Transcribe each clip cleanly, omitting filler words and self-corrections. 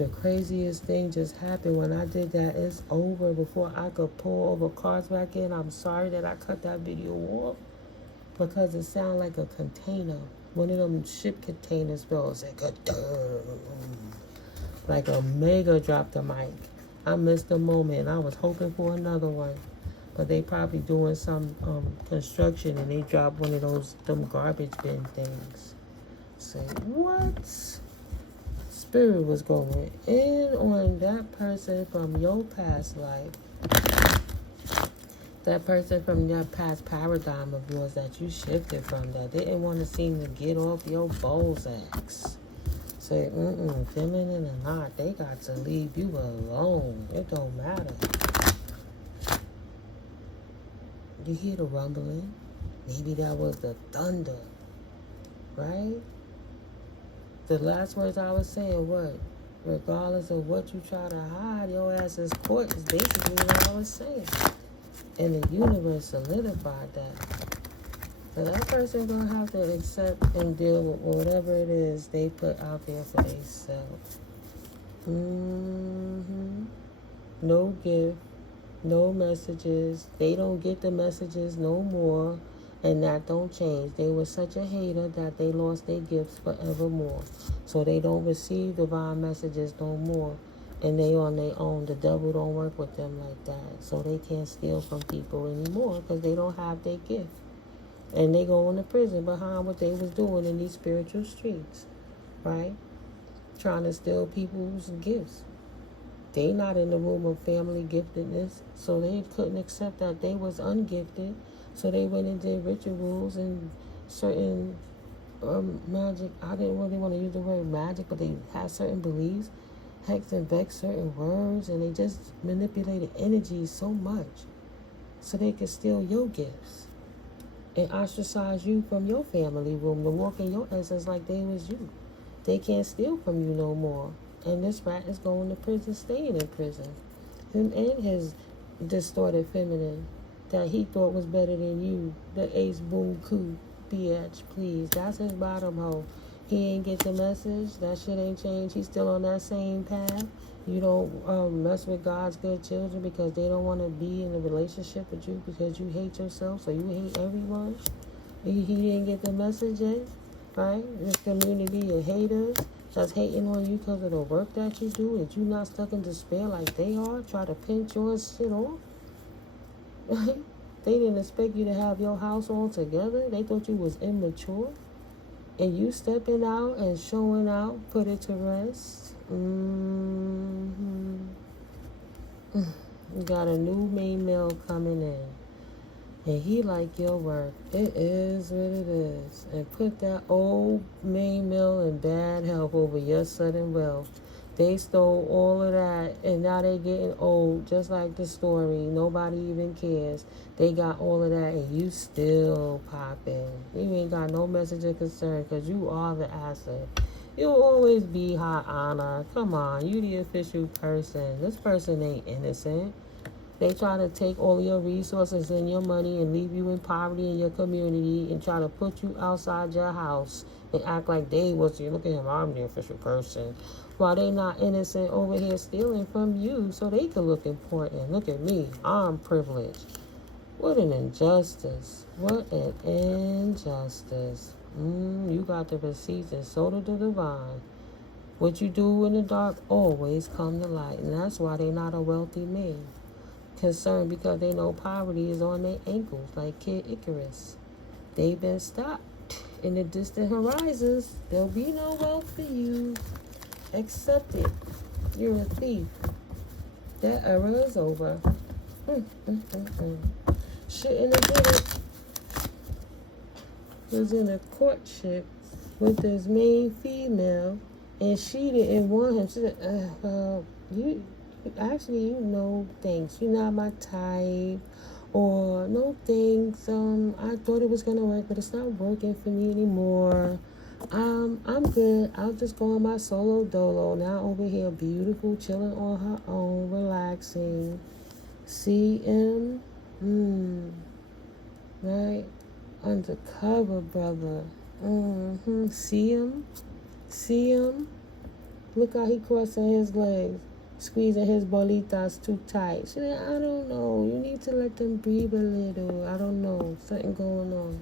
The craziest thing just happened when I did that. It's over before I could pull over cars back in. I'm sorry that I cut that video off because it sounded like a container. One of them ship containers fell. It's like a like a mega dropped the mic. I missed the moment. I was hoping for another one. But they probably doing some construction and they dropped one of them garbage bin things. Say, what? Spirit was going in on that person from your past life. That person from that past paradigm of yours that you shifted from, that didn't want to seem to get off your Bozaks. Say, feminine or not, they got to leave you alone. It don't matter. You hear the rumbling? Maybe that was the thunder, right? The last words I was saying, what? Regardless of what you try to hide, your ass is caught is basically what I was saying. And the universe solidified that. So that person gonna have to accept and deal with whatever it is they put out there for themselves. No gift, no messages. They don't get the messages no more. And that don't change. They were such a hater that they lost their gifts forevermore. So they don't receive divine messages no more. And they on their own. The devil don't work with them like that. So they can't steal from people anymore because they don't have their gift. And they go into prison behind what they was doing in these spiritual streets. Right? Trying to steal people's gifts. They not in the room of family giftedness. So they couldn't accept that they was ungifted. So they went and did rituals and certain magic. I didn't really want to use the word magic, but they had certain beliefs, hex and vex certain words, and they just manipulated energy so much so they could steal your gifts and ostracize you from your family room to walk in your essence like they was you. They can't steal from you no more. And this rat is going to prison, staying in prison. Him and his distorted feminine that he thought was better than you. The ace boom coup, bitch, please. That's his bottom hole. He ain't get the message. That shit ain't changed. He's still on that same path. You don't mess with God's good children because they don't want to be in a relationship with you because you hate yourself, so you hate everyone. He didn't get the message yet, right? This community of haters that's hating on you because of the work that you do, and you not stuck in despair like they are, try to pinch your shit off. They didn't expect you to have your house all together. They thought you was immature. And you stepping out and showing out, put it to rest. You got a new main male coming in. And he like your work. It is what it is. And put that old main male in bad health over your sudden wealth. They stole all of that, and now they getting old, just like the story. Nobody even cares. They got all of that, and you still popping. You ain't got no message of concern, because you are the asset. You'll always be high honor. Come on, you the official person. This person ain't innocent. They try to take all your resources and your money and leave you in poverty in your community and try to put you outside your house and act like they was you. Look at him, I'm the official person. While they not innocent over here stealing from you so they can look important. Look at me, I'm privileged. What an injustice. What an injustice. You got the receipts and so did the divine. What you do in the dark always come to light. And that's why they not a wealthy man. Concerned because they know poverty is on their ankles like Kid Icarus. They've been stopped in the distant horizons. There'll be no wealth for you. Accept it. You're a thief. That era is over. Shouldn't have did it. Was in a courtship with this main female, and she didn't want him. She said, you know, thanks. You're not my type. Or, no thanks. I thought it was going to work, but it's not working for me anymore. I'm good. I'll just go on my solo dolo. Now over here, beautiful, chilling on her own, relaxing. See him? Right? Undercover, brother. See him? See him? Look how he crossing his legs, squeezing his bolitas too tight. She said, I don't know. You need to let them breathe a little. I don't know. Something going on.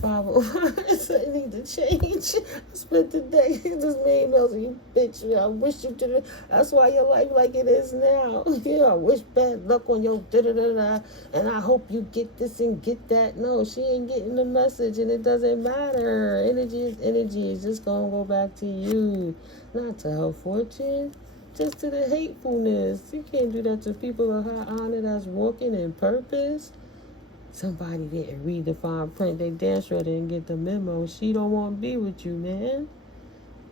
505. Something need to change. I split the day. This man knows you bitch. I wish you did. That's why your life like it is now. Yeah, I wish bad luck on your da-da-da-da. And I hope you get this and get that. No, she ain't getting the message, and it doesn't matter. Energy is energy. It's just going to go back to you. Not to her fortune. Just to the hatefulness. You can't do that to people of high honor that's walking in purpose. Somebody didn't read the fine print. They damn sure didn't get the memo. She don't want to be with you, man.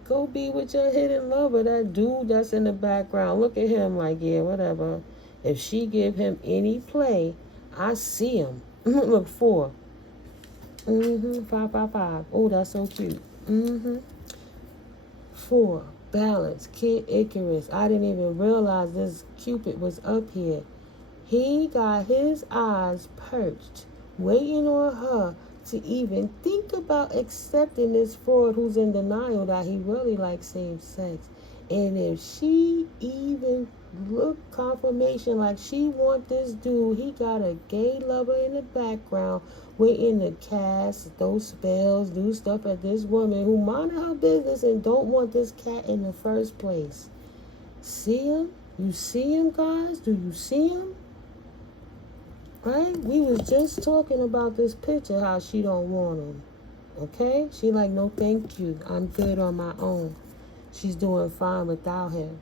Go be with your hidden lover, that dude that's in the background. Look at him like, yeah, whatever. If she give him any play, I see him. Look, 4. 555. Oh, that's so cute. 4. Balance. Kid Icarus. I didn't even realize this Cupid was up here. He got his eyes perched, waiting on her to even think about accepting this fraud who's in denial that he really likes same sex. And if she even look confirmation like she want this dude, he got a gay lover in the background waiting to cast those spells, do stuff at this woman who minded her business and don't want this cat in the first place. See him? You see him, guys? Do you see him? Right? We was just talking about this picture, how she don't want him. Okay? She like, no thank you. I'm good on my own. She's doing fine without him.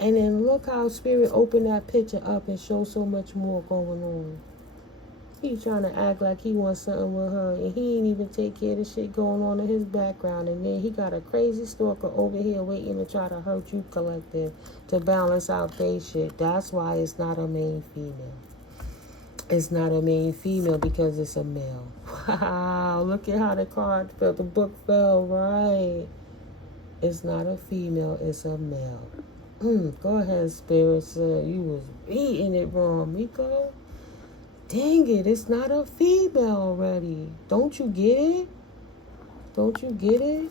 And then look how Spirit opened that picture up and show so much more going on. He's trying to act like he wants something with her, and he ain't even take care of the shit going on in his background. And then he got a crazy stalker over here waiting to try to hurt you, collective, to balance out they shit. That's why it's not a main female. It's not a main female because it's a male. Wow, look at how the card fell. The book fell, right? It's not a female, it's a male. Go ahead, Spirit. You was reading it wrong, Mico. Dang it, it's not a female already. Don't you get it? Don't you get it?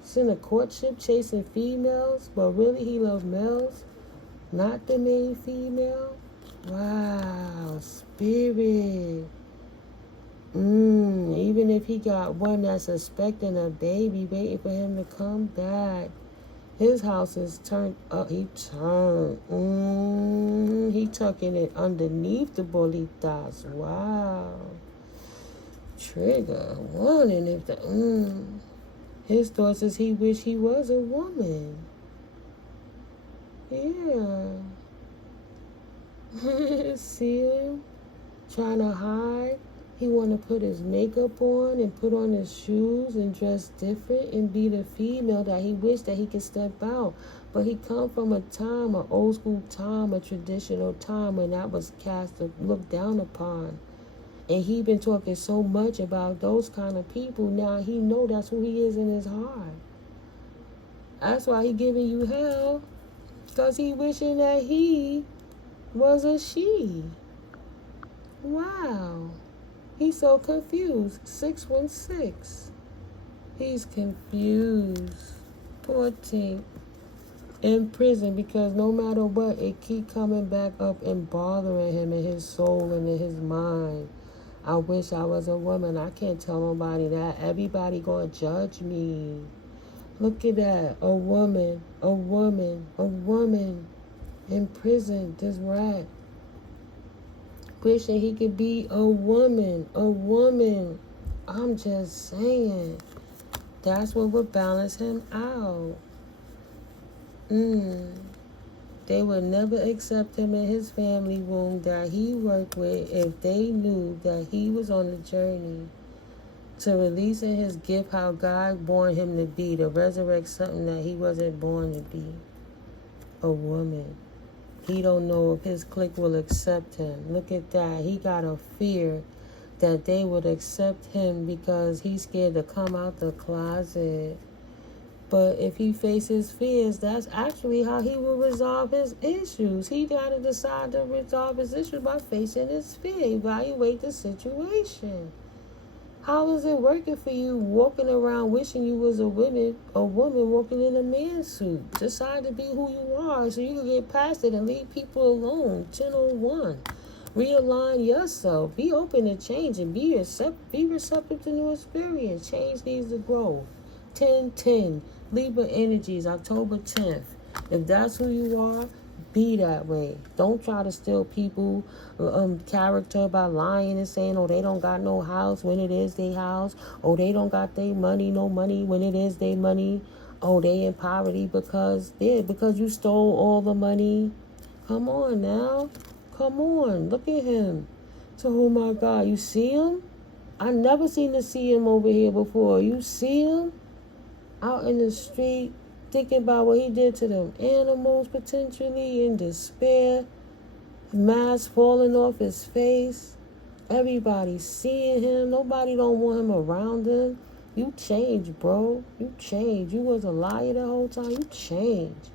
It's in a courtship chasing females, but really he loves males, not the main female. Wow, Spirit. Even if he got one that's expecting a baby, waiting for him to come back, his house is turned up. He tucking it underneath the bolitas. Wow. Trigger warning if the his thoughts is he wish he was a woman. Yeah. See him trying to hide. He want to put his makeup on and put on his shoes and dress different and be the female that he wished that he could step out. But he come from a time, an old school time, a traditional time when that was looked down upon. And he been talking so much about those kind of people. Now he know that's who he is in his heart. That's why he giving you hell, because he wishing that he was a she. Wow. He's so confused. 616. He's confused. 14. In prison because no matter what, it keep coming back up and bothering him in his soul and in his mind. I wish I was a woman. I can't tell nobody that. Everybody gonna judge me. Look at that. A woman. A woman. A woman. In prison. This rat. Wishing he could be a woman. A woman. I'm just saying. That's what would balance him out. They would never accept him in his family womb that he worked with if they knew that he was on the journey to releasing his gift how God born him to be, to resurrect something that he wasn't born to be. A woman. He don't know if his clique will accept him. Look at that. He got a fear that they would accept him because he's scared to come out the closet. But if he faces fears, that's actually how he will resolve his issues. He got to decide to resolve his issues by facing his fear. Evaluate the situation. How is it working for you walking around wishing you was a woman walking in a man's suit? Decide to be who you are so you can get past it and leave people alone. 1001. Realign yourself. Be open to change and be receptive to new experience. Change needs to grow. 1010. Libra energies, October 10th. If that's who you are, be that way. Don't try to steal people character by lying and saying, oh, they don't got no house when it is their house. Oh, they don't got their money, no money when it is their money. Oh, they in poverty because you stole all the money. Come on now. Come on. Look at him. So, oh my God, you see him? I never seen to see him over here before. You see him out in the street thinking about what he did to them animals, potentially in despair, mask falling off his face, everybody seeing him, nobody don't want him around them. You changed, bro. You changed. You was a liar the whole time. You changed.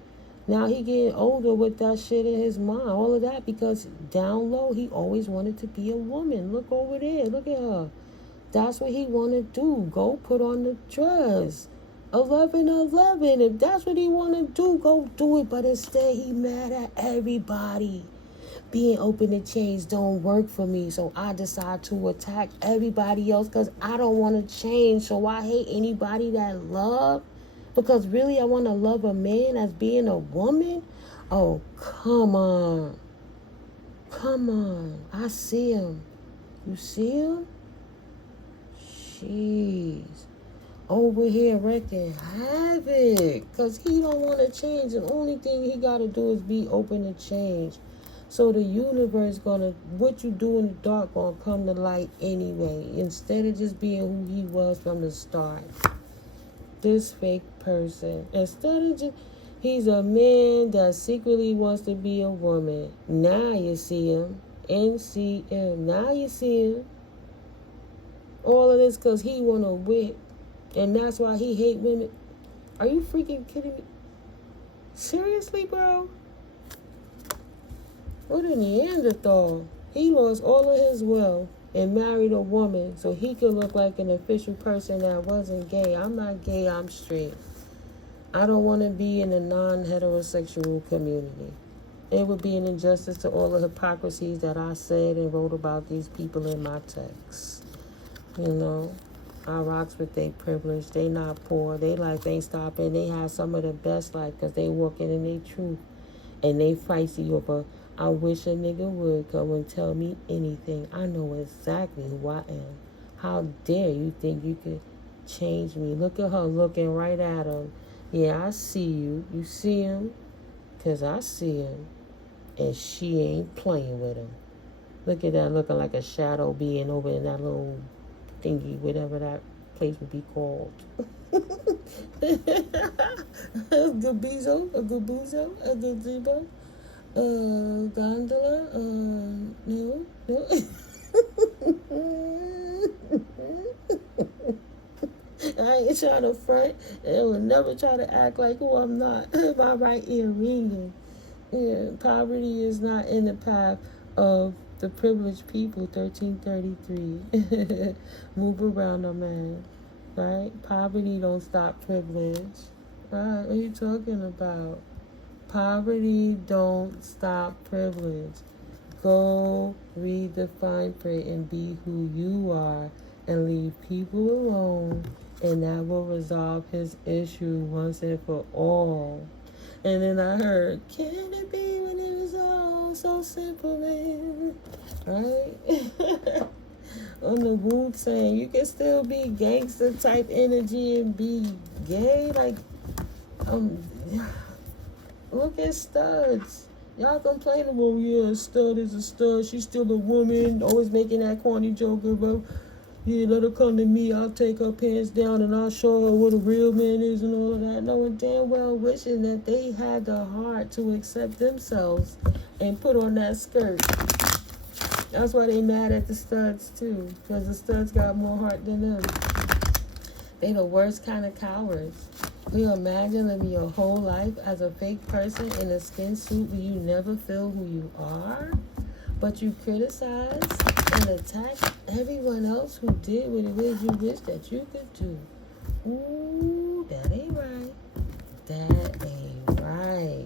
Now he getting older with that shit in his mind, all of that, because down low he always wanted to be a woman. Look over there, look at her. That's what he want to do. Go put on the dress. 1111. If that's what he want to do, go do it. But instead, he mad at everybody. Being open to change don't work for me. So I decide to attack everybody else because I don't want to change. So I hate anybody that love. Because really, I want to love a man as being a woman. Oh, come on. Come on. I see him. You see him? Jeez. Over here wrecking havoc because he don't want to change. The only thing he got to do is be open to change. So the universe what you do in the dark gonna come to light anyway, instead of just being who he was from the start. This fake person, he's a man that secretly wants to be a woman. Now you see him. NCM. Now you see him. All of this because he want to whip. And that's why he hate women. Are you freaking kidding me? Seriously, bro? What a Neanderthal. He lost all of his wealth and married a woman so he could look like an official person that wasn't gay. I'm not gay, I'm straight. I don't want to be in a non-heterosexual community. It would be an injustice to all the hypocrisies that I said and wrote about these people in my text. You know? I rocks with their privilege. They not poor. They life ain't stopping. They have some of the best life because they walking in their truth. And they feisty over, I wish a nigga would come and tell me anything. I know exactly who I am. How dare you think you could change me? Look at her looking right at him. Yeah, I see you. You see him? Because I see him. And she ain't playing with him. Look at that looking like a shadow being over in that little thingy, whatever that place would be called. A gazebo, gondola, no. I ain't trying to front and will never try to act like who I'm not. My right ear ringing. Yeah, poverty is not in the path of the privileged people. 1333. Move around, a man. Right? Poverty don't stop privilege. Right? What are you talking about? Poverty don't stop privilege. Go read the fine print and be who you are and leave people alone, and that will resolve his issue once and for all. And then I heard, can it be when it was all so simple, man? Right? On the wont saying, you can still be gangster type energy and be gay. Like, look at studs. Y'all complaining, well, yeah, a stud is a stud. She's still a woman. Always making that corny joke about, yeah, let her come to me. I'll take her pants down and I'll show her what a real man is and all of that. Knowing damn well wishing that they had the heart to accept themselves and put on that skirt. That's why they mad at the studs too, because the studs got more heart than them. They the worst kind of cowards. You imagine living your whole life as a fake person in a skin suit where you never feel who you are, but you criticize and attack everyone else who did what it is you wish that you could do. Ooh, that ain't right. That ain't right.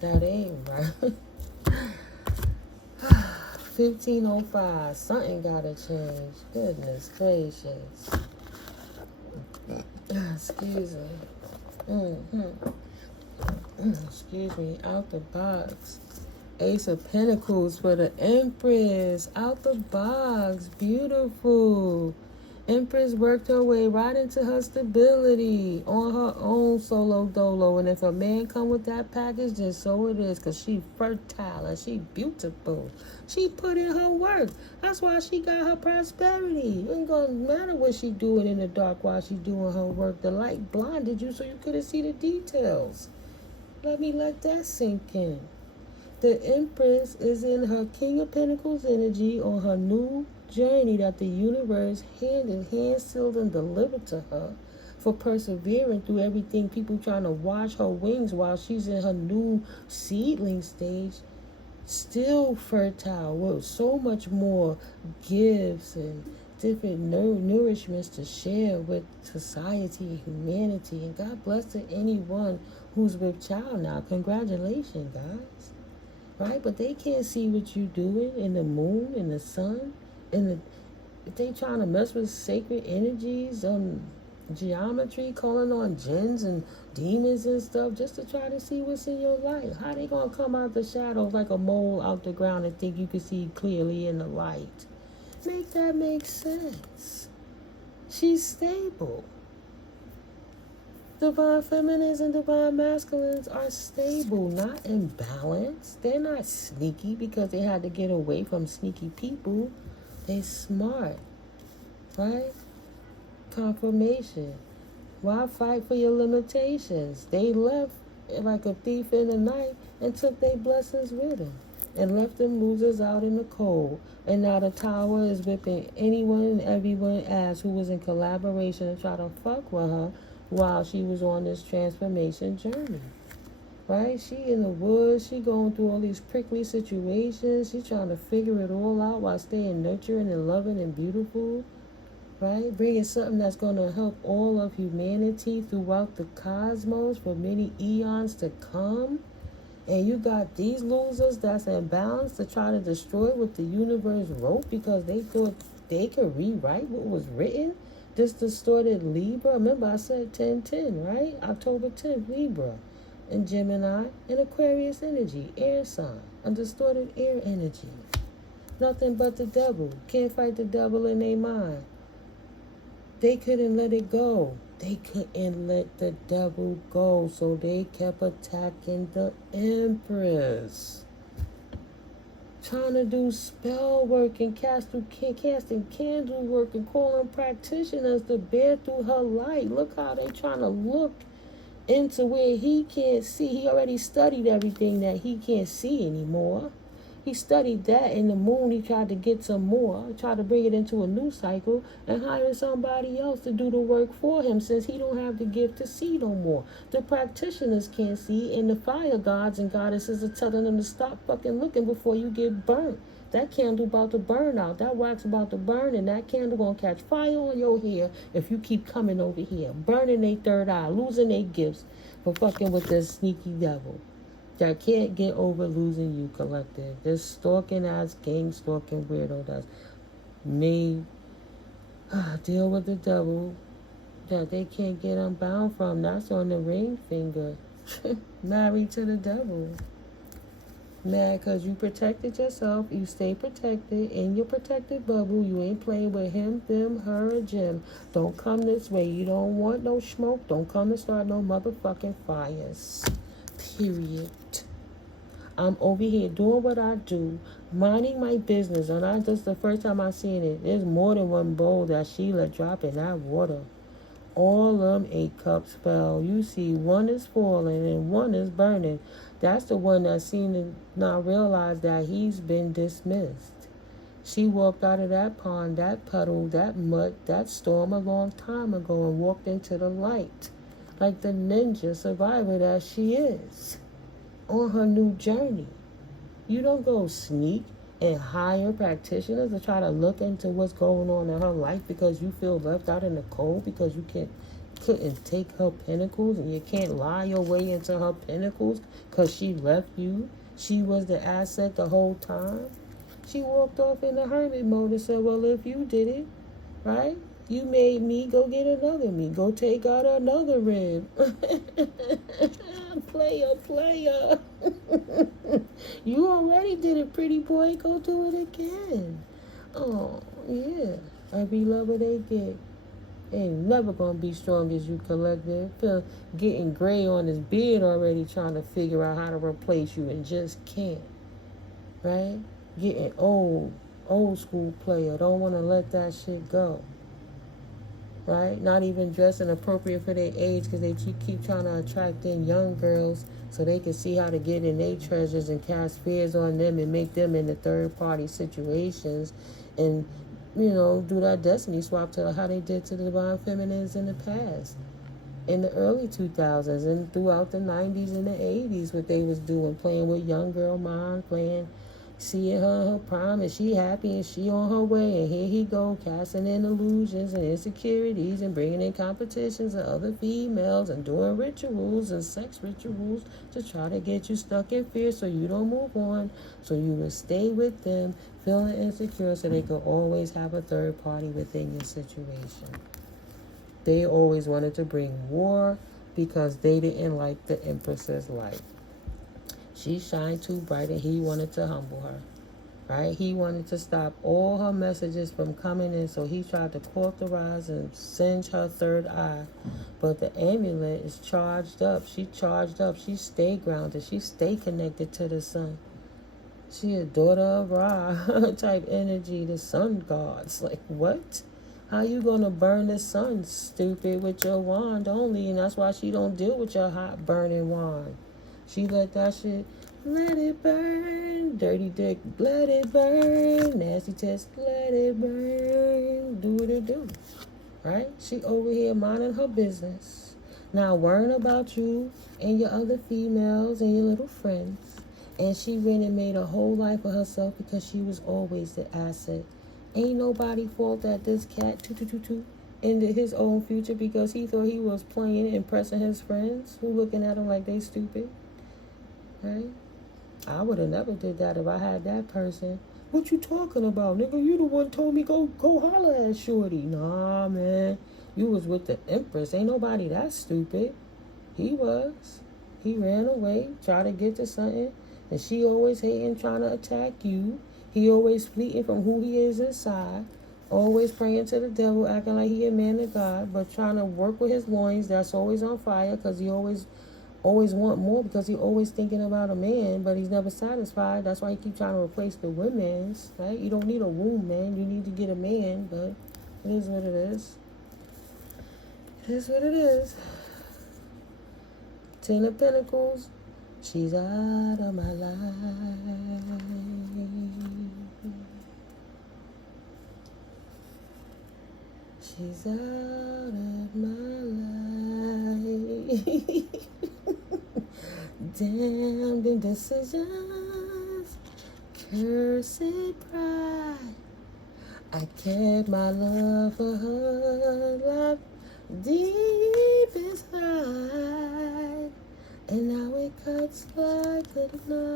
That ain't right. 1505. Something gotta change. Goodness gracious. Excuse me. Excuse me. Out the box. Ace of Pentacles for the Empress. Out the box. Beautiful. Empress worked her way right into her stability on her own solo dolo. And if a man come with that package, then so it is. Because she fertile and she beautiful. She put in her work. That's why she got her prosperity. It ain't going to matter what she doing in the dark while she doing her work. The light blinded you so you couldn't see the details. Let that sink in. The Empress is in her King of Pentacles energy on her new journey that the universe hand in hand sealed and delivered to her for persevering through everything. People trying to wash her wings while she's in her new seedling stage, still fertile with so much more gifts and different nourishments to share with society and humanity. And God bless to anyone who's with child now. Congratulations, guys. Right? But they can't see what you're doing in the moon, in the sun, if they trying to mess with sacred energies, geometry, calling on jinns and demons and stuff just to try to see what's in your life. How they gonna come out the shadows like a mole out the ground and think you can see clearly in the light? Make that make sense. She's stable. Divine feminines and divine masculines are stable, not imbalanced. They're not sneaky because they had to get away from sneaky people. They smart, right? Confirmation. Why fight for your limitations? They left like a thief in the night and took their blessings with them and left them losers out in the cold. And now the tower is whipping anyone and everyone ass who was in collaboration and try to fuck with her while she was on this transformation journey. Right? She in the woods. She going through all these prickly situations. She trying to figure it all out while staying nurturing and loving and beautiful. Right? Bringing something that's going to help all of humanity throughout the cosmos for many eons to come. And you got these losers that's in balance to try to destroy what the universe wrote because they thought they could rewrite what was written. This distorted Libra. Remember I said 10-10, right? October 10th, Libra. And Gemini and Aquarius energy, air sign, a distorted air energy. Nothing but the devil. Can't fight the devil in their mind. They couldn't let it go. They couldn't let the devil go, so they kept attacking the Empress. Trying to do spell work and casting candle work and calling practitioners to bear through her light. Look how they trying to look into where he can't see. He already studied everything that he can't see anymore. He studied that in the moon. He tried to get some more, tried to bring it into a new cycle and hire somebody else to do the work for him since he don't have the gift to see no more. The practitioners can't see and the fire gods and goddesses are telling them to stop fucking looking before you get burnt. That candle about to burn out. That wax about to burn and that candle gonna catch fire on your hair if you keep coming over here. Burning their third eye, losing their gifts for fucking with this sneaky devil that can't get over losing you, collective. This stalking ass gang stalking weirdo that's made deal with the devil that they can't get unbound from. That's on the ring finger. Married to the devil. Mad because you protected yourself. You stay protected in your protected bubble. You ain't playing with him, them, her, or Jim. Don't come this way. You don't want no smoke. Don't come to start no motherfucking fires. Period. I'm over here doing what I do, minding my business, and I just the first time I seen it, there's more than one bowl that Sheila dropped in that water. All them 8 cups fell. You see, one is falling and one is burning. That's the one that seemed to not realize that he's been dismissed. She walked out of that pond, that puddle, that mud, that storm a long time ago and walked into the light, like the ninja survivor that she is. On her new journey. You don't go sneak and hire practitioners to try to look into what's going on in her life because you feel left out in the cold because you couldn't take her pinnacles, and you can't lie your way into her pinnacles because she left you. She was the asset the whole time. She walked off in the hermit mode and said, well, if you did it, right? You made me, go get another me. Go take out another rib. Player. You already did it, pretty boy. Go do it again. Oh, yeah. Every lover they get ain't never gonna be strong as you, collective. Feel getting gray on his beard already, trying to figure out how to replace you and just can't. Right? Getting old school player. Don't want to let that shit go. Right? Not even dressing appropriate for their age because they keep trying to attract in young girls so they can see how to get in their treasures and cast fears on them and make them into third-party situations and, do that destiny swap to how they did to the divine feminines in the past. In the early 2000s and throughout the 90s and the 80s, what they was doing, playing with young girl mind, seeing her in her prime, and she happy and she on her way, and here he go casting in illusions and insecurities and bringing in competitions and other females and doing rituals and sex rituals to try to get you stuck in fear so you don't move on, so you will stay with them feeling insecure so they could always have a third party within your situation. They always wanted to bring war because they didn't like the Empress's light. She shined too bright and he wanted to humble her, right? He wanted to stop all her messages from coming in, so he tried to cauterize and singe her third eye. But the amulet is charged up. She charged up. She stayed grounded. She stayed connected to the sun. She a daughter of Ra type energy, the sun gods. Like, what? How you gonna burn the sun, stupid, with your wand only? And that's why she don't deal with your hot burning wand. She let that shit, let it burn. Dirty dick, let it burn. Nasty test, let it burn. Do what it do, right? She over here minding her business. Now worrying about you and your other females and your little friends. And she went and made a whole life of herself because she was always the asset. Ain't nobody fault that this cat, ended his own future because he thought he was playing and impressing his friends who looking at him like they stupid. Right? I would have never did that if I had that person. What you talking about, nigga? You the one told me go holler at Shorty. Nah, man. You was with the Empress. Ain't nobody that stupid. He was. He ran away, tried to get to something, and she always hating, trying to attack you. He always fleeting from who he is inside. Always praying to the devil, acting like he a man of God, but trying to work with his loins that's always on fire because he always want more because he always thinking about a man, but he's never satisfied. That's why he keep trying to replace the women's, right? You don't need a womb, man. You need to get a man, but it is what it is. It is what it is. Ten of Pentacles. She's out of my life. She's out of my life. Damned indecisions, cursed pride. I kept my love for her locked deep inside, and now it cuts like a knife.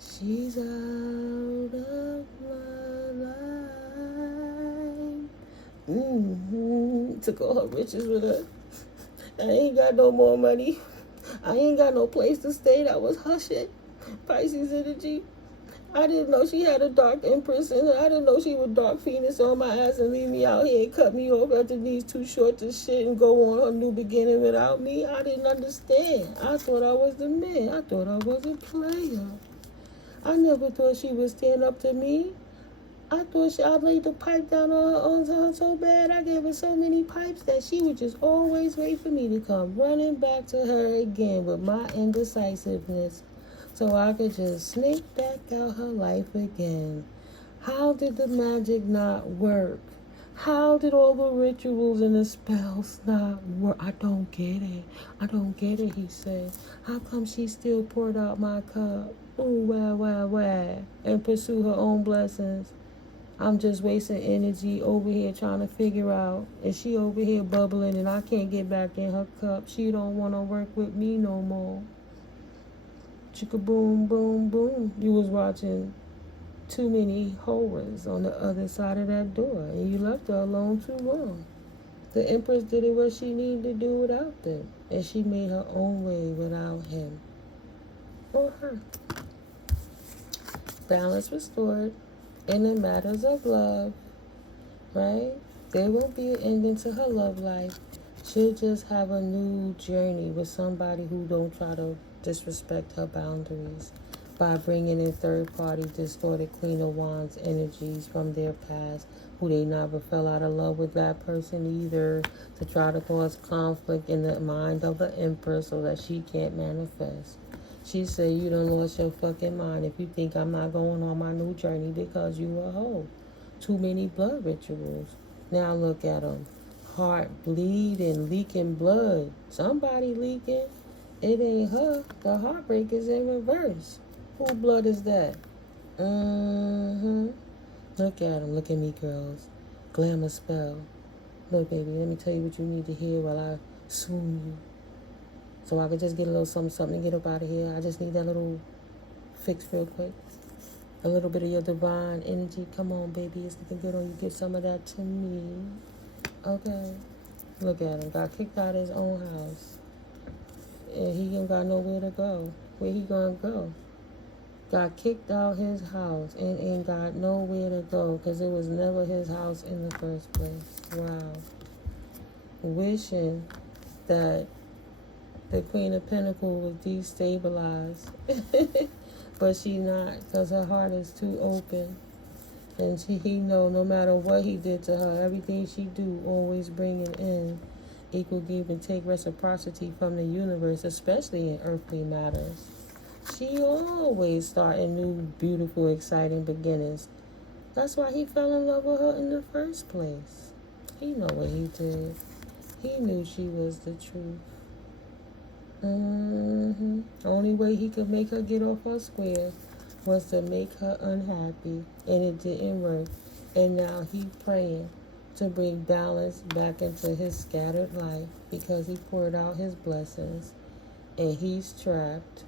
She's out of my life. Took all her riches with her. I ain't got no more money. I ain't got no place to stay. That was her shit. Pisces energy. I didn't know she had a dark Empress in her. I didn't know she would dark Phoenix on my ass and leave me out here and cut me off after these too short to shit and go on her new beginning without me. I didn't understand. I thought I was the man. I thought I was a player. I never thought she would stand up to me. I thought I laid the pipe down on her so bad. I gave her so many pipes that she would just always wait for me to come running back to her again with my indecisiveness so I could just sneak back out her life again. How did the magic not work? How did all the rituals and the spells not work? I don't get it. I don't get it, he said. How come she still poured out my cup? Ooh, wah, and pursue her own blessings. I'm just wasting energy over here trying to figure out. And she over here bubbling and I can't get back in her cup. She don't want to work with me no more. Chicka boom, boom, boom. You was watching too many horrors on the other side of that door, and you left her alone too long. The Empress did what she needed to do without them, and she made her own way without him or her. Balance restored in the matters of love, right? There won't be an ending to her love life. She'll just have a new journey with somebody who don't try to disrespect her boundaries by bringing in third-party distorted Queen of Wands energies from their past, who they never fell out of love with that person either, to try to cause conflict in the mind of the Empress so that she can't manifest. She said, you done lost your fucking mind if you think I'm not going on my new journey because you a hoe. Too many blood rituals. Now look at them. Heart bleeding, leaking blood. Somebody leaking. It ain't her. The heartbreak is in reverse. Who blood is that? Look at him. Look at me, girls. Glamour spell. Look, baby, let me tell you what you need to hear while I swoon you. So I could just get a little something to get up out of here. I just need that little fix real quick. A little bit of your divine energy. Come on, baby. It's looking good on you. Give some of that to me. Okay. Look at him. Got kicked out of his own house. And he ain't got nowhere to go. Where he gonna go? Got kicked out his house and ain't got nowhere to go because it was never his house in the first place. Wow. Wishing that the Queen of Pentacles was destabilized. But she not, because her heart is too open. And he know no matter what he did to her, everything she do always bringing in equal give and take reciprocity from the universe, especially in earthly matters. She always starting new, beautiful, exciting beginnings. That's why he fell in love with her in the first place. He know what he did. He knew she was the truth. Only way he could make her get off her square was to make her unhappy, and it didn't work. And now he praying to bring balance back into his scattered life because he poured out his blessings, and he's trapped,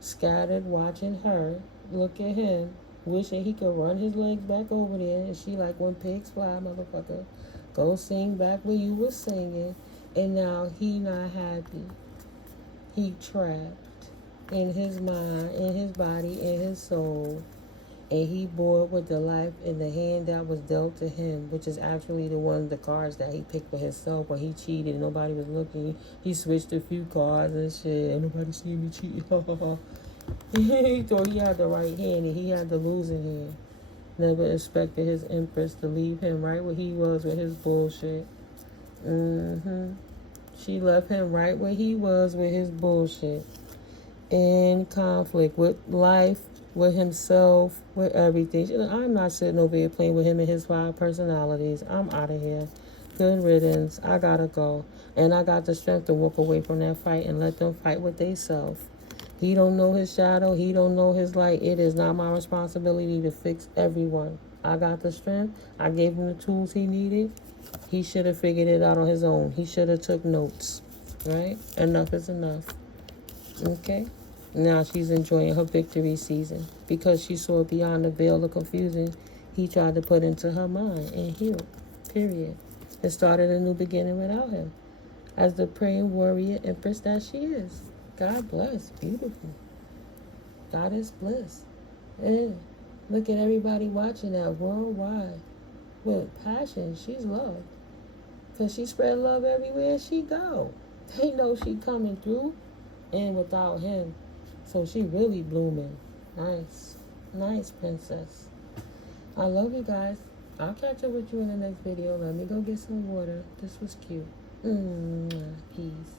scattered, watching her. Look at him, wishing he could run his legs back over there, and she like, when pigs fly, motherfucker, go sing back where you was singing. And now he not happy. He trapped in his mind, in his body, in his soul. And he bored with the life in the hand that was dealt to him, which is actually the cards that he picked for himself when he cheated. Nobody was looking. He switched a few cards and shit. Ain't nobody see me cheat. He thought he had the right hand and he had the losing hand. Never expected his Empress to leave him right where he was with his bullshit. She left him right where he was with his bullshit. In conflict with life, with himself, with everything. I'm not sitting over here playing with him and his 5 personalities. I'm out of here. Good riddance. I gotta go. And I got the strength to walk away from that fight and let them fight with themselves. He don't know his shadow. He don't know his light. It is not my responsibility to fix everyone. I got the strength. I gave him the tools he needed. He should have figured it out on his own. He should have took notes. Right? Enough is enough. Okay? Now she's enjoying her victory season because she saw beyond the veil of confusion he tried to put into her mind and healed. Period. It started a new beginning without him. As the praying warrior empress that she is. God bless. Beautiful. God is bliss. And look at everybody watching that worldwide with passion. She's loved. Because she spread love everywhere she go. They know she coming through and without him. So she really blooming. Nice. Nice, princess. I love you guys. I'll catch up with you in the next video. Let me go get some water. This was cute. Peace.